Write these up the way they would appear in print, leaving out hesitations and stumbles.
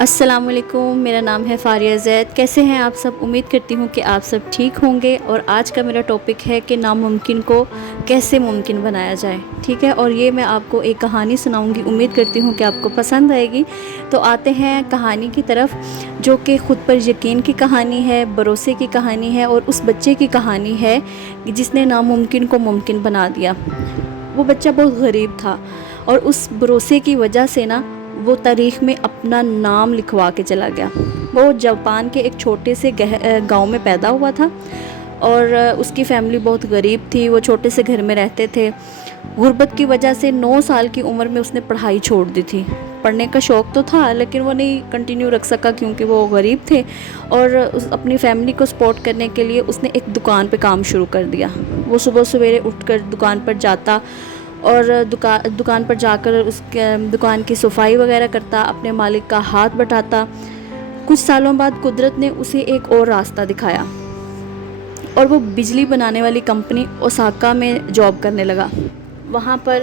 السلام علیکم، میرا نام ہے فاریہ زید۔ کیسے ہیں آپ سب؟ امید کرتی ہوں کہ آپ سب ٹھیک ہوں گے۔ اور آج کا میرا ٹاپک ہے کہ ناممکن کو کیسے ممکن بنایا جائے، ٹھیک ہے؟ اور یہ میں آپ کو ایک کہانی سناؤں گی، امید کرتی ہوں کہ آپ کو پسند آئے گی۔ تو آتے ہیں کہانی کی طرف، جو کہ خود پر یقین کی کہانی ہے، بھروسے کی کہانی ہے، اور اس بچے کی کہانی ہے جس نے ناممکن کو ممکن بنا دیا۔ وہ بچہ بہت غریب تھا، اور اس بھروسے کی وجہ سے وہ تاریخ میں اپنا نام لکھوا کے چلا گیا۔ وہ جاپان کے ایک چھوٹے سے گاؤں میں پیدا ہوا تھا، اور اس کی فیملی بہت غریب تھی۔ وہ چھوٹے سے گھر میں رہتے تھے۔ غربت کی وجہ سے 9 سال کی عمر میں اس نے پڑھائی چھوڑ دی تھی۔ پڑھنے کا شوق تو تھا، لیکن وہ نہیں کنٹینیو رکھ سکا کیونکہ وہ غریب تھے، اور اپنی فیملی کو سپورٹ کرنے کے لیے اس نے ایک دکان پہ کام شروع کر دیا۔ وہ صبح سویرے اٹھ کر دکان پر جاتا، اور دکان پر جا کر اس کے دکان کی صفائی وغیرہ کرتا، اپنے مالک کا ہاتھ بٹاتا۔ کچھ سالوں بعد قدرت نے اسے ایک اور راستہ دکھایا، اور وہ بجلی بنانے والی کمپنی اوساکا میں جاب کرنے لگا۔ وہاں پر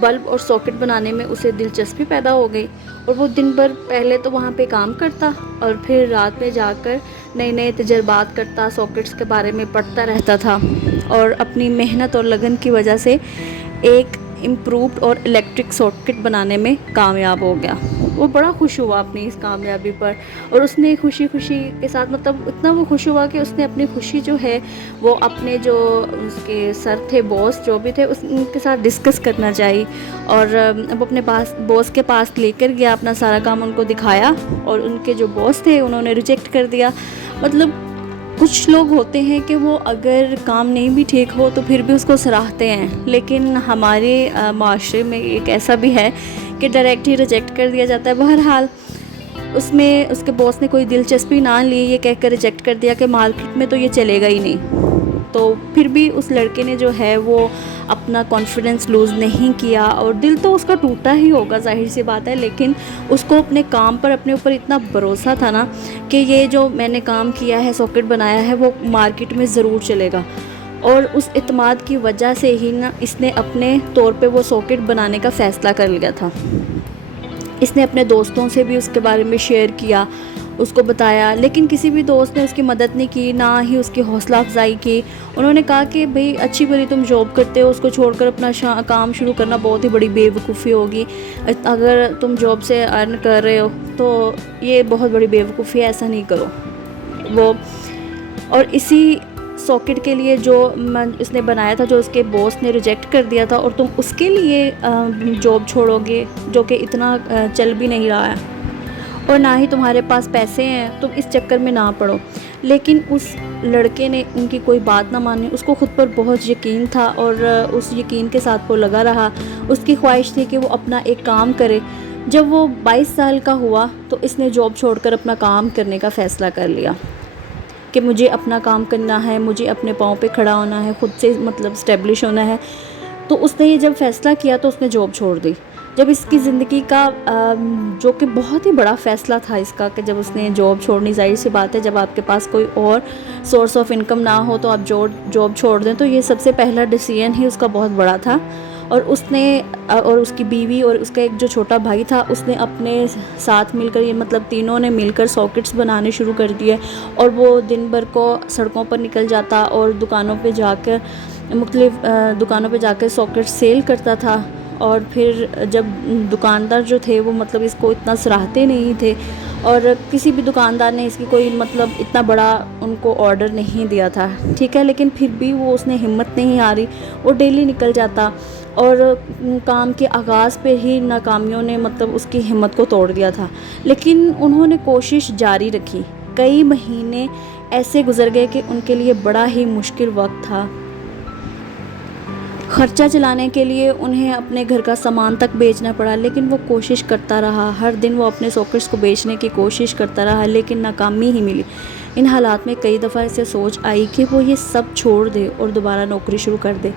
بلب اور ساکٹ بنانے میں اسے دلچسپی پیدا ہو گئی، اور وہ دن بھر پہلے تو وہاں پہ کام کرتا، اور پھر رات میں جا کر نئے نئے تجربات کرتا، ساکٹس کے بارے میں پڑھتا رہتا تھا، اور اپنی محنت اور لگن کی وجہ سے ایک امپرووڈ اور الیکٹرک ساکٹ بنانے میں کامیاب ہو گیا۔ وہ بڑا خوش ہوا اپنی اس کامیابی پر، اور اس نے خوشی کے ساتھ اتنا وہ خوش ہوا کہ اس نے اپنی خوشی جو ہے وہ اپنے جو اس کے سر تھے، باس جو بھی تھے، ان کے ساتھ ڈسکس کرنا چاہی، اور اب اپنے باس کے پاس لے کر گیا، اپنا سارا کام ان کو دکھایا، اور ان کے جو باس تھے انہوں نے ریجیکٹ کر دیا۔ کچھ لوگ ہوتے ہیں کہ وہ اگر کام نہیں بھی ٹھیک ہو تو پھر بھی اس کو سراہتے ہیں، لیکن ہمارے معاشرے میں ایک ایسا بھی ہے کہ ڈائریکٹ ہی ریجیکٹ کر دیا جاتا ہے۔ بہرحال اس کے باس نے کوئی دلچسپی نہ لی، یہ کہہ کر ریجیکٹ کر دیا کہ مارکیٹ میں تو یہ چلے گا ہی نہیں۔ تو پھر بھی اس لڑکے نے جو ہے وہ اپنا کانفیڈنس لوز نہیں کیا، اور دل تو اس کا ٹوٹا ہی ہوگا، ظاہر سی بات ہے، لیکن اس کو اپنے کام پر، اپنے اوپر اتنا بھروسہ تھا کہ یہ جو میں نے کام کیا ہے، ساکٹ بنایا ہے، وہ مارکیٹ میں ضرور چلے گا۔ اور اس اعتماد کی وجہ سے ہی اس نے اپنے طور پہ وہ ساکٹ بنانے کا فیصلہ کر لیا تھا۔ اس نے اپنے دوستوں سے بھی اس کے بارے میں شیئر کیا، اس کو بتایا، لیکن کسی بھی دوست نے اس کی مدد نہیں کی، نہ ہی اس کی حوصلہ افزائی کی۔ انہوں نے کہا کہ بھئی اچھی بری تم جاب کرتے ہو، اس کو چھوڑ کر اپنا کام شروع کرنا بہت ہی بڑی بے وقوفی ہوگی۔ اگر تم جاب سے ارن کر رہے ہو تو یہ بہت بڑی بے وقوفی ہے، ایسا نہیں کرو۔ اور اسی ساکٹ کے لیے جو اس نے بنایا تھا، جو اس کے باس نے ریجیکٹ کر دیا تھا، اور تم اس کے لیے جاب چھوڑو گے جو کہ اتنا چل بھی نہیں رہا ہے، اور نہ ہی تمہارے پاس پیسے ہیں، تم اس چکر میں نہ پڑو۔ لیکن اس لڑکے نے ان کی کوئی بات نہ مانی، اس کو خود پر بہت یقین تھا، اور اس یقین کے ساتھ وہ لگا رہا۔ اس کی خواہش تھی کہ وہ اپنا ایک کام کرے۔ جب وہ 22 سال کا ہوا تو اس نے جاب چھوڑ کر اپنا کام کرنے کا فیصلہ کر لیا کہ مجھے اپنا کام کرنا ہے، مجھے اپنے پاؤں پہ کھڑا ہونا ہے، خود سے اسٹیبلش ہونا ہے۔ تو اس نے یہ جب فیصلہ کیا تو اس نے جاب چھوڑ دی۔ جب اس کی زندگی کا جو کہ بہت ہی بڑا فیصلہ تھا اس کا، کہ جب اس نے جاب چھوڑنی، ظاہر سی بات ہے جب آپ کے پاس کوئی اور سورس آف انکم نہ ہو تو آپ جاب چھوڑ دیں، تو یہ سب سے پہلا ڈیسیژن ہی اس کا بہت بڑا تھا۔ اور اس نے اور اس کی بیوی اور اس کا ایک جو چھوٹا بھائی تھا، اس نے اپنے ساتھ مل کر، یہ تینوں نے مل کر ساکٹس بنانے شروع کر دیے، اور وہ دن بھر کو سڑکوں پر نکل جاتا اور مختلف دکانوں پہ جا کر ساکٹ سیل کرتا تھا۔ اور پھر جب دکاندار جو تھے وہ اس کو اتنا سراہتے نہیں تھے، اور کسی بھی دکاندار نے اس کی کوئی اتنا بڑا ان کو آرڈر نہیں دیا تھا، ٹھیک ہے، لیکن پھر بھی اس نے ہمت نہیں ہاری، وہ ڈیلی نکل جاتا، اور کام کے آغاز پہ ہی ناکامیوں نے اس کی ہمت کو توڑ دیا تھا۔ لیکن انہوں نے کوشش جاری رکھی۔ کئی مہینے ایسے گزر گئے کہ ان کے لیے بڑا ہی مشکل وقت تھا۔ خرچہ چلانے کے لیے انہیں اپنے گھر کا سامان تک بیچنا پڑا، لیکن وہ کوشش کرتا رہا۔ ہر دن وہ اپنے ساکٹس کو بیچنے کی کوشش کرتا رہا، لیکن ناکامی ہی ملی۔ ان حالات میں کئی دفعہ اسے سوچ آئی کہ وہ یہ سب چھوڑ دے اور دوبارہ نوکری شروع کر دے،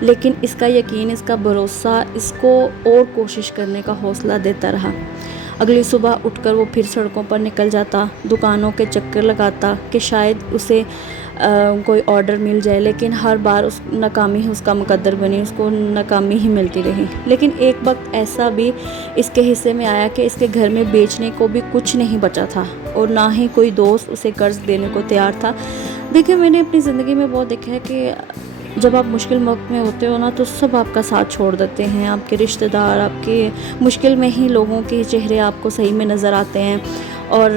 لیکن اس کا یقین، اس کا بھروسہ اس کو اور کوشش کرنے کا حوصلہ دیتا رہا۔ اگلی صبح اٹھ کر وہ پھر سڑکوں پر نکل جاتا، دکانوں کے چکر لگاتا کہ شاید اسے کوئی آرڈر مل جائے، لیکن ہر بار ناکامی ہی اس کا مقدر بنی، اس کو ناکامی ہی ملتی رہی۔ لیکن ایک وقت ایسا بھی اس کے حصے میں آیا کہ اس کے گھر میں بیچنے کو بھی کچھ نہیں بچا تھا، اور نہ ہی کوئی دوست اسے قرض دینے کو تیار تھا۔ دیکھیں، میں نے اپنی زندگی میں بہت دیکھا ہے کہ جب آپ مشکل وقت میں ہوتے ہو نا، تو سب آپ کا ساتھ چھوڑ دیتے ہیں، آپ کے رشتہ دار، آپ کے مشکل میں ہی لوگوں کے چہرے آپ کو صحیح میں نظر آتے ہیں، اور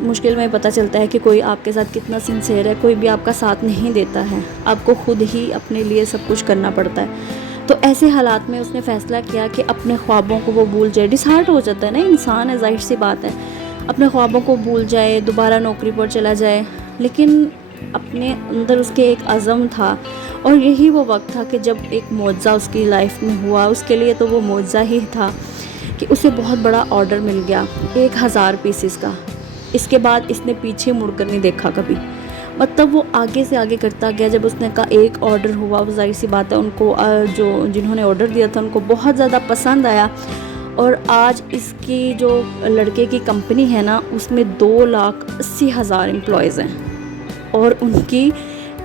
مشکل میں پتہ چلتا ہے کہ کوئی آپ کے ساتھ کتنا سنسیئر ہے۔ کوئی بھی آپ کا ساتھ نہیں دیتا ہے، آپ کو خود ہی اپنے لیے سب کچھ کرنا پڑتا ہے۔ تو ایسے حالات میں اس نے فیصلہ کیا کہ اپنے خوابوں کو وہ بھول جائے۔ ڈسہارٹ ہو جاتا ہے نا انسان، ہے ظاہر سی بات ہے، اپنے خوابوں کو بھول جائے، دوبارہ نوکری پر چلا جائے، لیکن اپنے اندر اس کے ایک عزم تھا، اور یہی وہ وقت تھا کہ جب ایک معجزہ اس کی لائف میں ہوا۔ اس کے لیے تو وہ معجزہ ہی تھا کہ اسے بہت بڑا آرڈر مل گیا 1000 پیسز کا۔ اس کے بعد اس نے پیچھے مڑ کر نہیں دیکھا کبھی، مطلب وہ آگے سے آگے کرتا گیا۔ جب اس نے کہا ایک آرڈر ہوا، وہ ظاہر سی بات ہے ان کو جنہوں نے آرڈر دیا تھا ان کو بہت زیادہ پسند آیا، اور آج اس کی جو لڑکے کی کمپنی ہے نا، اس میں 2,80,000 امپلائیز ہیں، اور ان کی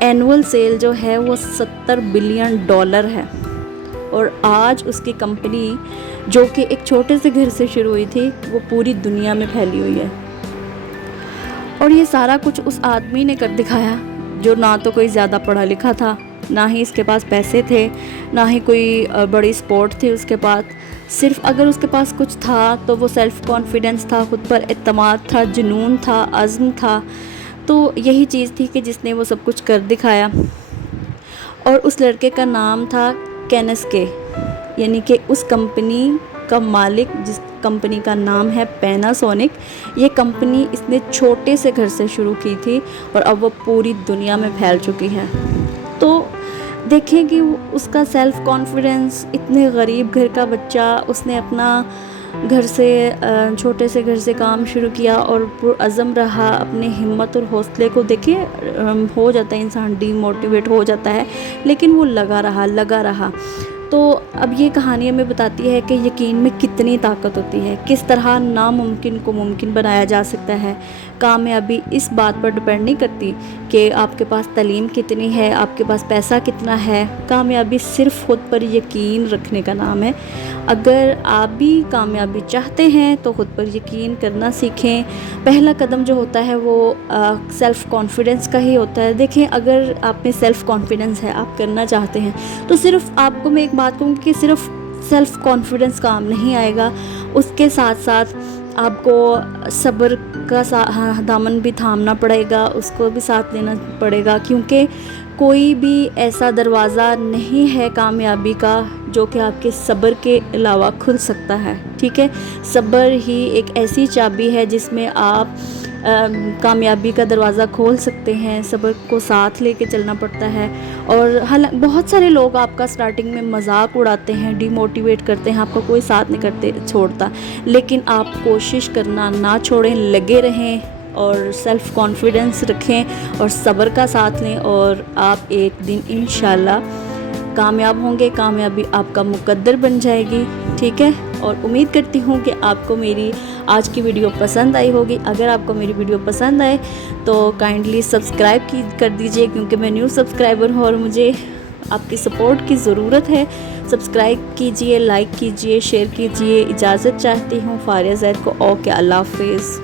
اینول سیل جو ہے وہ $70 بلین ہے، اور آج اس کی کمپنی جو کہ ایک چھوٹے سے گھر سے شروع ہوئی تھی، وہ پوری دنیا میں پھیلی ہوئی ہے۔ اور یہ سارا کچھ اس آدمی نے کر دکھایا جو نہ تو کوئی زیادہ پڑھا لکھا تھا، نہ ہی اس کے پاس پیسے تھے، نہ ہی کوئی بڑی سپورٹ تھی اس کے پاس۔ صرف اگر اس کے پاس کچھ تھا تو وہ سیلف کانفیڈنس تھا، خود پر اعتماد تھا، جنون تھا، عزم تھا۔ تو یہی چیز تھی کہ جس نے وہ سب کچھ کر دکھایا، اور اس لڑکے کا نام تھا کینس کے، یعنی کہ اس کمپنی کا مالک، جس کمپنی کا نام ہے پیناسونک۔ یہ کمپنی اس نے چھوٹے سے گھر سے شروع کی تھی، اور اب وہ پوری دنیا میں پھیل چکی ہے۔ تو دیکھیں کہ اس کا سیلف کانفیڈنس، اتنے غریب گھر کا بچہ، اس نے اپنا گھر سے چھوٹے سے گھر سے کام شروع کیا، اور پرعزم رہا، اپنے ہمت اور حوصلے کو دیکھیں، ہو جاتا ہے انسان ڈی موٹیویٹ ہو جاتا ہے، لیکن وہ لگا رہا۔ تو اب یہ کہانی ہمیں بتاتی ہے کہ یقین میں کتنی طاقت ہوتی ہے، کس طرح ناممکن کو ممکن بنایا جا سکتا ہے۔ کامیابی اس بات پر ڈپینڈ نہیں کرتی کہ آپ کے پاس تعلیم کتنی ہے، آپ کے پاس پیسہ کتنا ہے۔ کامیابی صرف خود پر یقین رکھنے کا نام ہے۔ اگر آپ بھی کامیابی چاہتے ہیں تو خود پر یقین کرنا سیکھیں۔ پہلا قدم جو ہوتا ہے وہ سیلف کانفیڈنس کا ہی ہوتا ہے۔ دیکھیں، اگر آپ میں سیلف کانفیڈنس ہے، آپ کرنا چاہتے ہیں، تو صرف آپ کو میں ایک بات کہوں کہ صرف سیلف کانفیڈنس کام نہیں آئے گا، اس کے ساتھ ساتھ آپ کو صبر کا دامن بھی تھامنا پڑے گا، اس کو بھی ساتھ لینا پڑے گا، کیونکہ کوئی بھی ایسا دروازہ نہیں ہے کامیابی کا جو کہ آپ کے صبر کے علاوہ کھل سکتا ہے، ٹھیک ہے۔ صبر ہی ایک ایسی چابی ہے جس میں آپ کامیابی کا دروازہ کھول سکتے ہیں۔ صبر کو ساتھ لے کے چلنا پڑتا ہے، اور بہت سارے لوگ آپ کا سٹارٹنگ میں مذاق اڑاتے ہیں، ڈی موٹیویٹ کرتے ہیں، آپ کا کوئی ساتھ نہیں چھوڑتا، لیکن آپ کوشش کرنا نہ چھوڑیں، لگے رہیں، اور سیلف کانفیڈنس رکھیں، اور صبر کا ساتھ لیں، اور آپ ایک دن انشاءاللہ کامیاب ہوں گے۔ کامیابی آپ کا مقدر بن جائے گی، ٹھیک ہے۔ اور امید کرتی ہوں کہ آپ کو میری آج کی ویڈیو پسند آئی ہوگی۔ اگر آپ کو میری ویڈیو پسند آئے تو کائنڈلی سبسکرائب کر دیجئے، کیونکہ میں نیو سبسکرائبر ہوں اور مجھے آپ کی سپورٹ کی ضرورت ہے۔ سبسکرائب کیجئے، لائک کیجئے، شیئر کیجئے۔ اجازت چاہتی ہوں فاریہ زید کو۔ اوکے، اللہ حافظ۔